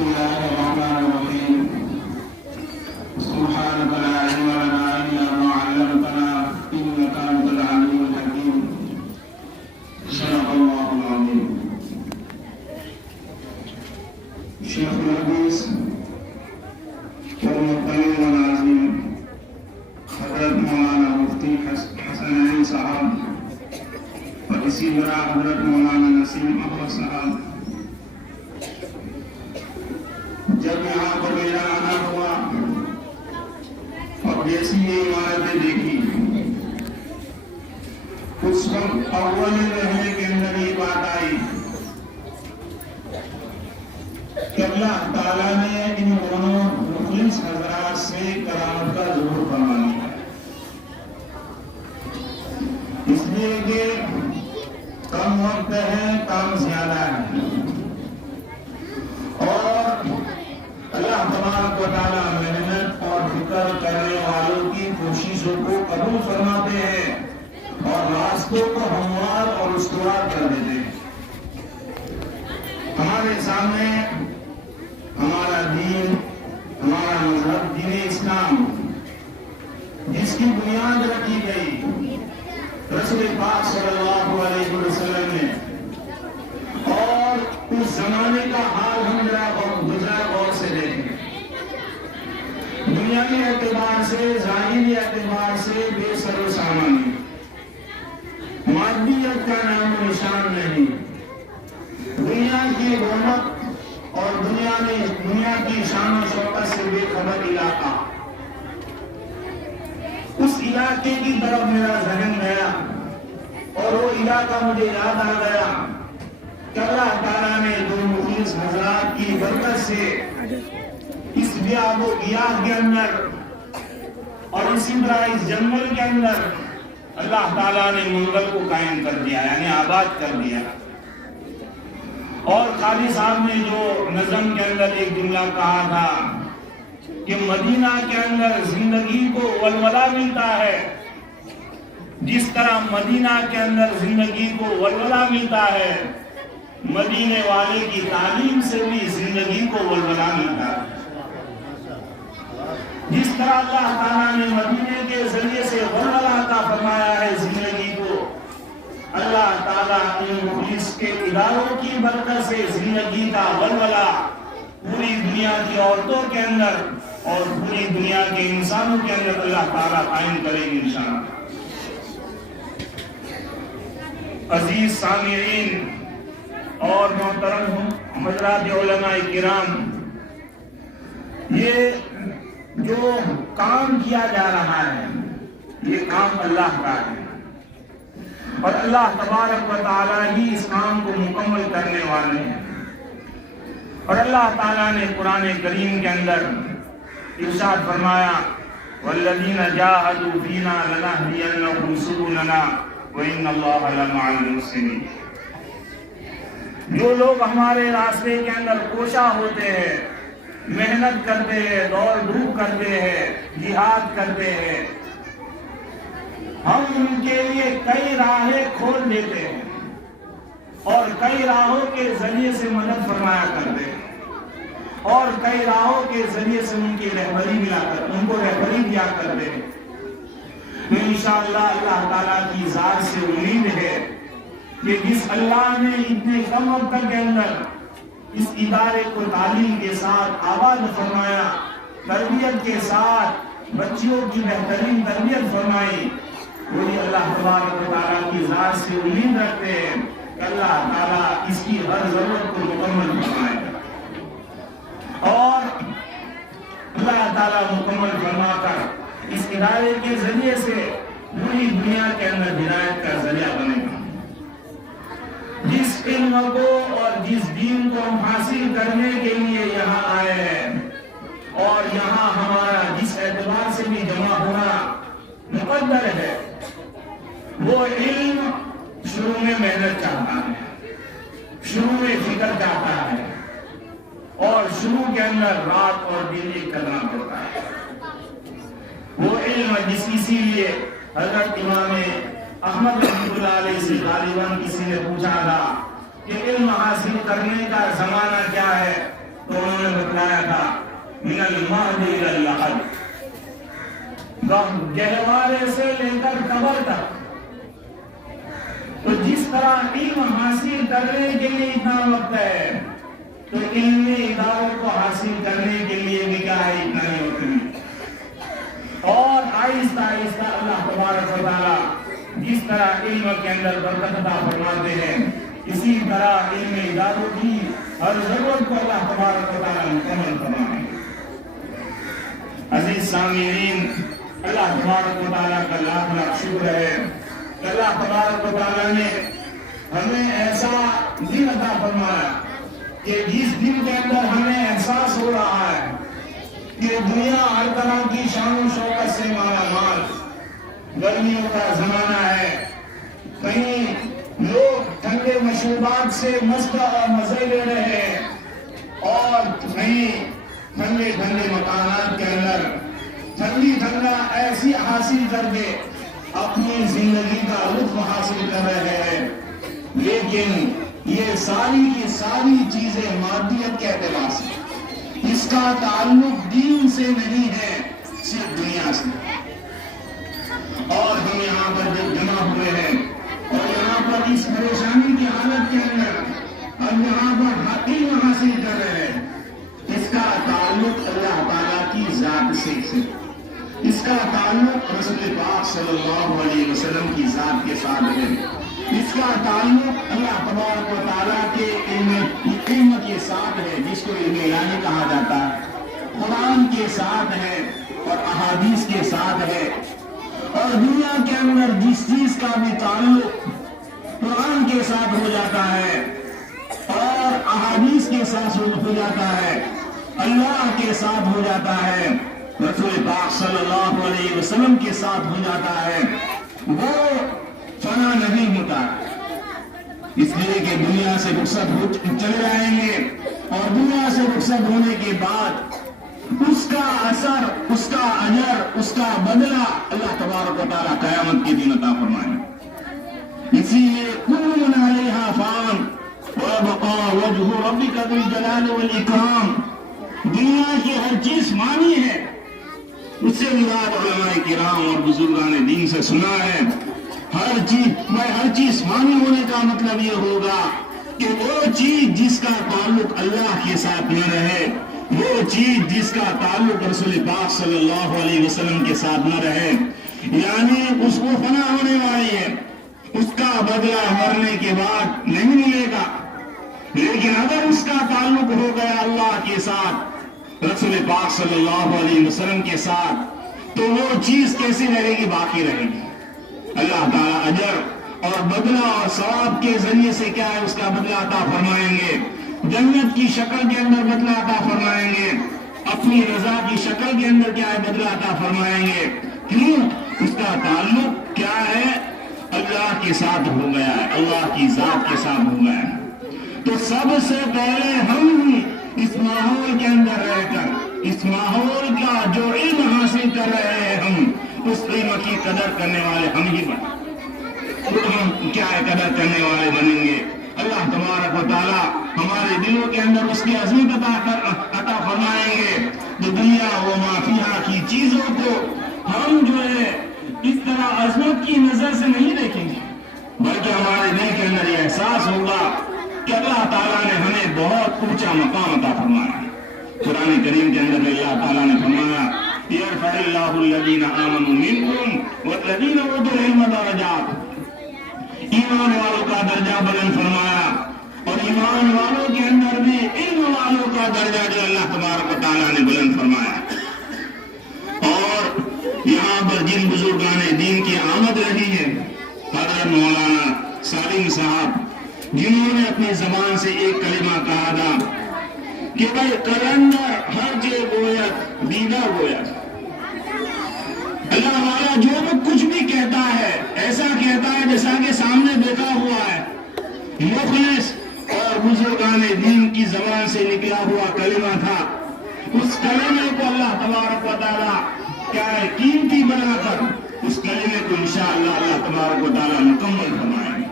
بسم الله الرحمن الرحيم سبحانك لا علم لنا إلا ما علمتنا إنك أنت العليم الحكيم صدق الله العظيم. شيخ الحديث والمحترم والعظيم حضرت مولانا مفتی حسن علی صاحب اور اسی طرح حضرت مولانا نسیم احمد صاحب، جب یہاں پر میرا آنا ہوا اور جیسی یہ عمارتیں دیکھی، اس وقت اول رہنے کے اندر یہ بات آئی کہ اللہ تعالیٰ نے ان دونوں مخلص حضرات سے کرامت کا ظہور فرما لیا، اس لیے کہ کم وقت ہے، کام زیادہ ہے، اور اللہ تبارک و تعالیٰ محنت اور فکر کرنے والوں کی کوششوں کو قبول فرماتے ہیں اور راستوں کو ہموار اور استوار کر دیتے ہیں۔ ہمارے سامنے ہمارا دین، ہمارا مذہب دین اسلام، جس کی بنیاد رکھی گئی رسول پاک صلی اللہ علیہ وسلم نے، اور اس زمانے کا حال ہم گزرا غور سے دیکھیں۔ دنیاوی اعتبار سے، ظاہری اعتبار سے بے سر و سامانی، مادیت کا نام و نشان نہیں، دنیا کی رونق اور دنیا کی شان و شوکت سے بے خبر علاقہ۔ اس علاقے کی طرف میرا ذہن گیا اور وہ علاقہ مجھے یاد آ گیا کہ اللہ تعالیٰ نے دو مخلص حضرات کی برکت سے اس بیاب و گیاہ کے اندر اور اسی طرح اس جنگل کے اندر اللہ تعالیٰ نے منگل کو قائم کر دیا، یعنی آباد کر دیا۔ اور قاضی صاحب نے جو نظم کے اندر ایک جملہ کہا تھا کہ مدینہ کے اندر زندگی کو ولولہ ملتا ہے، جس طرح مدینہ کے اندر زندگی کو ولولہ ملتا ہے، مدینے والے کی تعلیم سے بھی زندگی کو ولولہ ملتا ہے۔ جس طرح اللہ تعالیٰ نے مدینے کے ذریعے سے ولولہ عطا فرمایا ہے زندگی کو، اللہ تعالیٰ ان مخلص کے اداروں کی برکت سے زندگی کا ولولہ پوری دنیا کی عورتوں کے اندر اور پوری دنیا کے انسانوں کے اندر اللہ تعالیٰ قائم کرے گی انشاءاللہ۔ عزیز سامعین اور محترم حضرات علماء کرام، یہ جو کام کیا جا رہا ہے یہ کام اللہ کا ہے، اور اللہ تبارک و تعالیٰ ہی اس کام کو مکمل کرنے والے ہیں۔ اور اللہ تعالیٰ نے قرآن کریم کے اندر ارشاد فرمایا وَالَّذِينَ جَاهَدُوا فِينَا لَنَهْدِيَنَّهُمْ سُبُلَنَا وَإِنَّ اللَّهَ لَمَعَ الْمُحْسِنِينَ۔ جو لوگ ہمارے راستے کے اندر کوشاں ہوتے ہیں، محنت کرتے ہیں، دوڑ دھوپ کرتے ہیں، جہاد کرتے ہیں، ہم ان کے لیے کئی راہیں کھول دیتے ہیں اور کئی راہوں کے ذریعے سے مدد فرمایا کرتے ہیں اور کئی راہوں کے ذریعے سے ان کی رہبری ان کو رہبری دیا کرتے ہیں۔ تو انشاءاللہ اللہ تعالیٰ کی ذات سے امید ہے کہ جس اللہ نے اتنے کم وقت کے اندر اس ادارے کو تعلیم کے ساتھ آباد فرمایا، تربیت کے ساتھ بچیوں کی بہترین تربیت فرمائی، وہی اللہ تبارک و تعالیٰ کی ذات سے امید رکھتے ہیں کہ اللہ تعالیٰ اس کی ہر ضرورت کو مکمل فرمائے گا، اور اللہ تعالیٰ مکمل فرما کر اس ادارے کے ذریعے سے پوری دنیا کے اندر ہدایت کا ذریعہ بنے گا۔ جس علم کو اور جس دین کو ہم حاصل کرنے کے لیے یہاں آئے ہیں اور یہاں ہمارا جس اعتبار سے بھی جمع ہونا مقدر ہے، وہ علم شروع میں محنت چاہتا ہے، شروع میں فکر چاہتا ہے، اور شروع کے اندر رات اور دن ایک کرنا پڑتا ہے۔ وہ علم جس اسی لیے حضرت امام احمد رحمۃ اللہ علیہ سے غالباً کسی نے پوچھا تھا کہ علم حاصل کرنے کا زمانہ کیا ہے، تو انہوں نے بتلایا تھا من المہد الی اللحد، گہوارے سے لے کر قبر تک. تو جس طرح علم حاصل کرنے کے لیے اتنا وقت ہے تو علمی اداروں کو حاصل کرنے کے لیے بھی کیا ہے اتنا ہی وقت نہیں. اور آہستہ آہستہ اللہ تبارک و تعالیٰ جس طرح علم کے اندر برکت عطا فرماتے ہیں اسی طرح علم اداروں کی ہر ضرورت کو اللہ تبارک و تعالیٰ مکمل فرمائیں. عزیز سامعین، اللہ تبارک و تعالیٰ کا لاکھ لاکھ شکر ہے کہ اللہ تبارک و تعالیٰ نے ہمیں ایسا دن عطا فرمایا کہ جس دن کے اندر ہمیں احساس ہو رہا ہے کہ دنیا ہر طرح کی شان و شوکت سے مالا مال، گرمیوں کا زمانہ ہے، کہیں لوگ ٹھنڈے مشروبات سے مست اور مزے لے رہے ہیں اور کہیں ٹھنڈے ٹھنڈے مکانات کے اندر ٹھنڈی ٹھنڈا ایسی حاصل کر کے اپنی زندگی کا لطف حاصل کر رہے ہیں. لیکن یہ ساری کی ساری چیزیں مادیت کے اعتبار سے، اس کا تعلق دین سے نہیں ہے، صرف دنیا سے. اور ہم یہاں پر جب جمع ہوئے ہیں اور یہاں پر اس پریشانی کی حالت کے اندر ہم یہاں پر علم حاصل کر رہے ہیں، اس کا تعلق اللہ تعالیٰ کی ذات سے، اس کا تعلق رسول پاک صلی اللہ علیہ وسلم کی ذات کے ساتھ ہے، اس کا تعلق اللہ تبارک و تعالیٰ کے علم کے ساتھ ہے جس کو علم الہی کہا جاتا ہے، قرآن کے ساتھ ہے اور احادیث کے ساتھ ہے. اور دنیا کے اندر جس چیز کا بھی تعلق قرآن کے ساتھ ہو جاتا ہے اور احادیث کے ساتھ ہو جاتا ہے، اللہ کے ساتھ ہو جاتا ہے، رسول پاک صلی اللہ علیہ وسلم کے ساتھ ہو جاتا ہے، وہ فنا نہیں ہوتا. اس لیے کہ دنیا سے رخصت ہو چلے جائیں گے اور دنیا سے رخصت ہونے کے بعد اس کا اثر، اس کا اجر، اس کا بدلہ اللہ تبارک و تعالیٰ قیامت کے دن عطا فرمائیں. اسی لیے کل من علیہا فان ویبقی وجہ ربک ذو الجلال والاکرام، دنیا کی ہر چیز فانی ہے. اس سے مراد علماء کرام اور بزرگان دین سے سنا ہے ہر چیز فانی ہونے کا مطلب یہ ہوگا کہ وہ چیز جس کا تعلق اللہ کے ساتھ نہ رہے، وہ چیز جس کا تعلق رسول پاک صلی اللہ علیہ وسلم کے ساتھ نہ رہے، یعنی اس کو فنا ہونے والی ہے، اس کا بدلہ مرنے کے بعد نہیں ملے گا. لیکن اگر اس کا تعلق ہو گیا اللہ کے ساتھ، رسول پاک صلی اللہ علیہ وسلم کے ساتھ، تو وہ چیز کیسی رہے گی؟ باقی رہے گی. اللہ تعالیٰ اجر اور بدلہ اور ثواب کے ذریعے سے کیا ہے اس کا بدلہ عطا فرمائیں گے، جنت کی شکل کے اندر بدلہ عطا فرمائیں گے، اپنی رضا کی شکل کے اندر کیا ہے بدلہ عطا فرمائیں گے. کیوں؟ اس کا تعلق کیا ہے؟ اللہ کے ساتھ ہو گیا ہے، اللہ کی ذات کے ساتھ ہو گیا ہے. تو سب سے پہلے ہم ہی اس ماحول کے اندر رہ کر اس ماحول کا جو علم حاصل کر رہے ہیں ہم اس علم کی قدر کرنے والے ہم ہی بنیں. ہم کیا ہے قدر کرنے والے بنیں گے. اللہ تبارک و تعالیٰ ہمارے دلوں کے اندر اس کی عظمت عطا فرمائیں گے. تو دنیا و ما فیہا کی چیزوں کو ہم جو ہے اس طرح عظمت کی نظر سے نہیں دیکھیں گے، بلکہ ہمارے دل کے اندر یہ احساس ہوگا کہ اللہ تعالیٰ نے ہمیں بہت اونچا مقام عطا فرمایا. قرآن کریم کے اندر اللہ تعالیٰ نے فرمایا یرفع اللہ الذین آمنوا منکم والذین اوتوا العلم درجات، ایمان والوں کا درجہ بلند فرمایا اور ایمان والوں کے اندر بھی علم والوں کا درجہ جو اللہ تبارک و تعالیٰ نے بلند فرمایا. اور یہاں پر جن بزرگان دین کی آمد رہی ہے، حضرت مولانا سالم صاحب، جنہوں نے اپنی زبان سے ایک کلمہ کہا تھا کہ بھائی قلندر ہر جے گویت دیدہ گویت. اللہ والا جو وہ کچھ بھی کہتا ہے ایسا کہتا ہے جیسا کہ سامنے دیکھا ہوا ہے. مخلص اور بزرگان دین کی زبان سے نکلا ہوا کلمہ تھا. اس کلمے کو اللہ تبارک و تعالیٰ کیا ہے قیمتی بنا کر اس کلمے کو انشاءاللہ اللہ تبارک و تعالیٰ مکمل فرمائیں گے.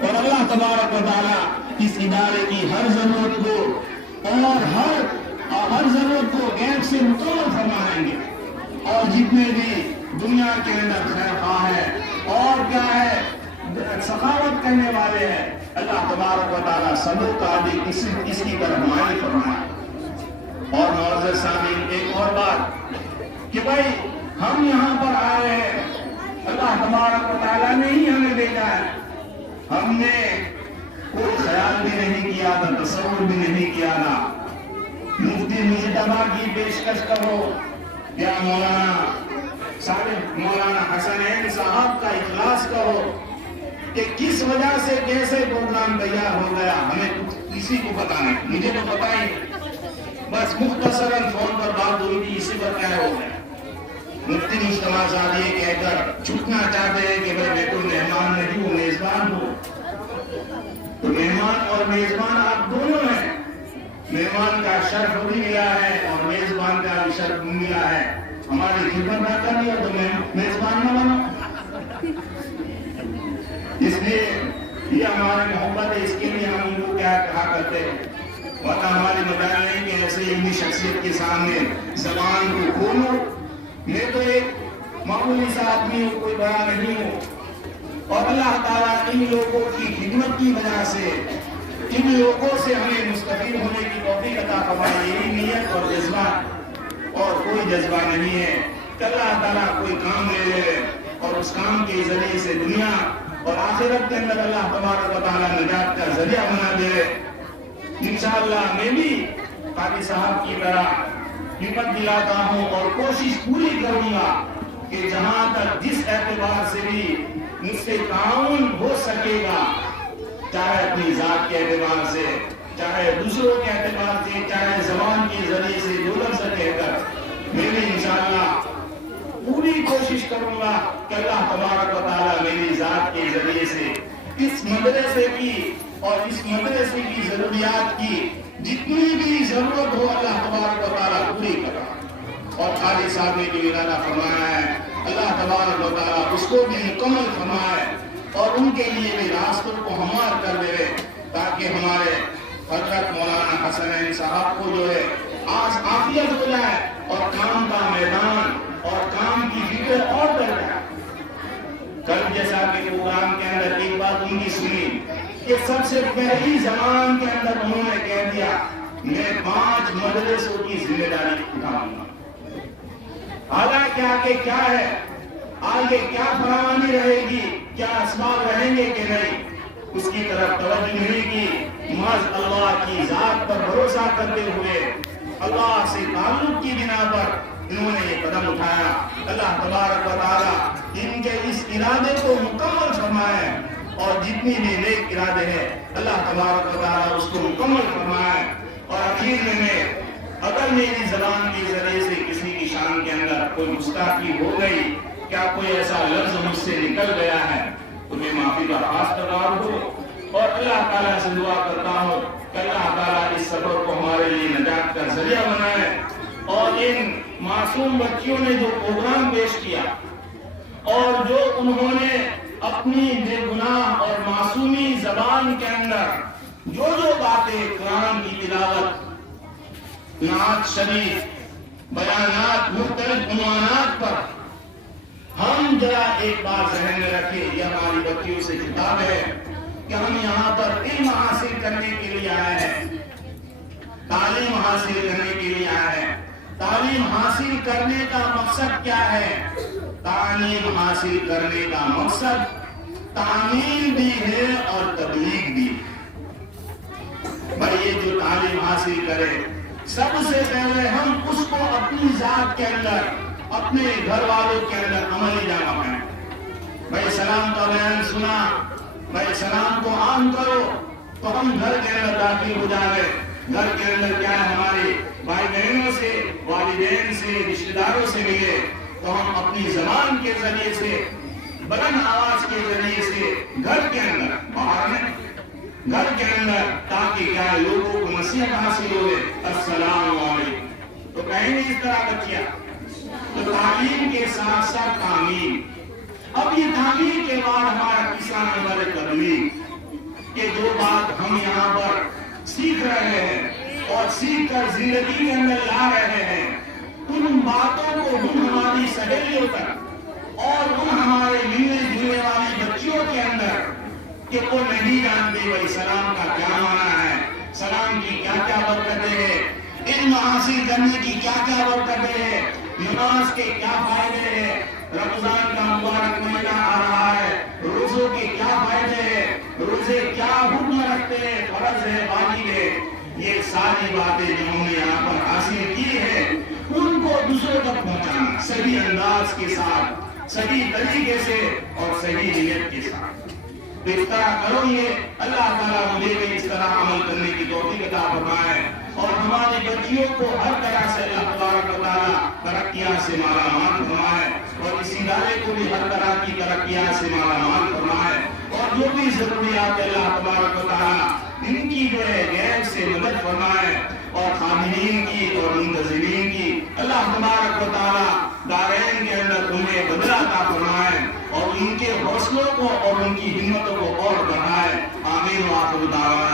اور اللہ تبارک و تعالیٰ اس ادارے کی ہر ضرورت کو اور ہر ضرورت کو غیب سے مکمل فرمائیں گے. اور جتنے بھی دنیا کے اندر خیر خواہ ہے اور کیا ہے سخاوت کرنے والے ہیں، اللہ تبارک و تعالیٰ صبر کا بھی اس کی طرف مائل فرمائے. اور معزز سامعین، ایک اور بات کہ بھائی ہم یہاں پر آئے ہیں، اللہ تبارک و تعالیٰ نے ہی ہمیں بھیجا ہے. ہم نے کوئی خیال بھی نہیں کیا تھا، تصور بھی نہیں کیا تھا. مفتی مجتبیٰ کی پیشکش کرو یا مولانا حسن عین صاحب کا اخلاص کرو کہ کس وجہ سے کیسے پروگرام تیار ہو گیا، ہمیں کسی کو پتا نہیں. مجھے تو پتا ہی بس مختصراً فون پر بات ہوئی تھی، اسی پر کیا ہو گیا. مفتی مجتبیٰ صاحب یہ کہہ کر چھٹنا چاہتے ہیں کہ بھائی میں تو مہمان نہیں ہوں، میزبان ہوں. تو مہمان اور میزبان آپ دونوں ہیں. مہمان کا شرف بھی ملا ہے اور میزبان کا بھی شرف ملا ہے. ہماری خدمت نہ کرنی ہے تو میزبان نہ بنو. اس لیے یہ ہماری محبت ہے، اس کے لیے ہم ان کو کیا کہا کرتے ہیں. ورنہ ہماری مدار نہیں کہ ایسے علمی شخصیت کے سامنے زبان کو کھولو. میں تو ایک معمولی سا آدمی ہوں، کوئی بڑا نہیں ہوں. اور اللہ تعالیٰ ان لوگوں کی خدمت کی وجہ سے، ان لوگوں سے ہمیں مستفید ہونے کی توفیق عطا فرمائے. یہی نیت اور جذبہ، اور کوئی جذبہ نہیں ہے کہ اللہ تعالیٰ کوئی کام لے لے اور اس کام کے ذریعے سے دنیا اور آخرت کے اندر اللہ تبارک و تعالیٰ نجات کا ذریعہ بنا دے. انشاءاللہ میں بھی قاضی صاحب کی طرح ہمت دلاتا ہوں اور کوشش پوری کروں گا کہ جہاں تک جس اعتبار سے بھی مجھ سے تعاون ہو سکے گا، چاہے اپنی ذات کے اعتبار سے، چاہے دوسروں کے اعتبار سے، چاہے زبان کے ذریعے سے جو لگ سکے گا، میں بھی انشاءاللہ پوری کوشش کروں گا کہ اللہ تبارک و تعالیٰ میری ذات کے ذریعے سے اس مدرسے کی اور اس مدرسے کی ضروریات کی جتنی بھی ضرورت ہو اللہ تبارک و تعالیٰ پوری کرا. اور قاضی صاحب نے جو ارادہ فرمایا ہے اللہ تبارک و تعالیٰ اس کو بھی مکمل فرمائے اور ان کے لیے بھی راستوں کو ہموار کر دے، تاکہ ہمارے حضرت مولانا حسن عین صاحب کو جو ہے آج عافیت ہو جائے اور کام کا میدان اور کام کی فکر اور بڑھ جائے. کل جیسا کہ پروگرام کے اندر ایک بات ان کی سنی کہ سب سے پہلی زمان کے اندر انہوں نے کہہ دیا میں 5 مدرسوں کی ذمہ داری اٹھاؤں گا. حالانکہ آگے کیا ہے، آگے کیا فراہمی رہے گی، کیا اسباب رہیں گے کہ نہیں، اس کی طرف توجہ نہیں کی. محض اللہ کی ذات پر بھروسہ کرتے ہوئے اللہ سے تعلق کی بنا پر انہوں نے یہ قدم اٹھایا. اللہ تبارک و تعالیٰ ان کے اس ارادے کو مکمل فرمائے اور جتنی بھی نیک ارادے ہیں اللہ تبارک و تعالیٰ اس کو مکمل فرمائے. اور اخیر میں اگر میری زبان کے ذریعے سے کسی کی شان کے اندر کوئی گستاخی ہو گئی، کیا کوئی ایسا لفظ مجھ سے نکل گیا ہے تو میں معافی کا خواستگار ہوں اور اللہ تعالیٰ سے دعا کرتا ہوں کہ اللہ تعالیٰ اس سفر کو ہمارے لیے نجات کا ذریعہ بنائے. اور ان معصوم بچیوں نے جو پروگرام پیش کیا اور جو انہوں نے اپنی بے گناہ اور معصومی زبان کے اندر جو باتیں قرآن کی تلاوت، نعت شریف، بیانات، مختلف عنوانات پر ہم ذرا ایک بار ذہن میں رکھیں. یہ ہماری بچیوں سے خطاب ہے کہ ہم یہاں پر علم حاصل کرنے کے لیے آئے ہیں، تعلیم حاصل کرنے کے لیے آئے ہیں. تعلیم حاصل کرنے کا مقصد کیا ہے؟ تعلیم حاصل کرنے کا مقصد تعلیم بھی ہے اور تبلیغ بھی. بھائی یہ جو تعلیم حاصل کرے سب سے پہلے ہم اس کو اپنی ذات کے اندر، اپنے گھر والوں کے اندر عملی جامہ پہنائیں. بھائی سلام کا بیان سنا، بھائی سلام کو عام کرو تو ہم گھر کے اندر داخل ہو جائے. گھر کے اندر کیا ہے، ہمارے بھائی بہنوں سے، والدین سے، رشتہ داروں سے ملے تو ہم اپنی زبان کے ذریعے سے، بلند آواز کے ذریعے سے گھر کے اندر، باہر میں گھر کے اندر، تاکہ کیا لوگوں کو نصیحت حاصل ہوئے السلام علیکم تو کہیں گے اس طرح بچیا. تو تعلیم کے ساتھ ساتھ تعلیم. اب یہ تعلیم کے بعد ہمارا تیسرا نمبر ہے تبلیغ. کہ جو بات ہم یہاں پر سیکھ رہے ہیں اور سیکھ کر زندگی کے اندر لا رہے ہیں، ان باتوں کو ان ہماری سہیلیوں تک اور ان ہمارے ملنے جلنے والی بچیوں کے اندر کہ وہ نہیں جانتے بھائی سلام کا کیا معنی ہے، سلام کی کیا کیا برکتیں ہیں، علم حاصل کرنے کی کیا کیا برکتیں ہیں، نماز کے کیا فائدے ہیں، رمضان کا مبارک مہینہ آ رہا ہے، روزوں کے کیا فائدے ہیں، روزے کیا حکم رکھتے ہیں، فرض ہے واجب ہے، یہ ساری باتیں جنہوں نے یہاں پر حاصل کی ہے ان کو دوسروں تک پہنچانا صحیح انداز کے ساتھ، صحیح طریقے سے اور صحیح نیت کے ساتھ۔ تو اس طرح کرو گے اللہ تعالیٰ مجھے بھی اس طرح عمل کرنے کی توفیق عطا فرمائے اور ہماری بچیوں کو ہر طرح سے اللہ تبارک و تعالیٰ ترقیات سے مالا مال فرمائے اور اس ادارے کو بھی ہر طرح کی ترقیات سے مالا مال فرمائے اور جو بھی ضروریات اللہ تبارک و تعالیٰ ان کی جو ہے غیب سے مدد فرمائے اور خادمین کی اور منتظرین کی اللہ تبارک و تعالیٰ دارین کے اندر انہیں بدلہ عطا فرمائے اور ان کے حوصلوں کو اور ان کی ہمتوں کو اور بڑھائے۔ آمین و آخر دعوانا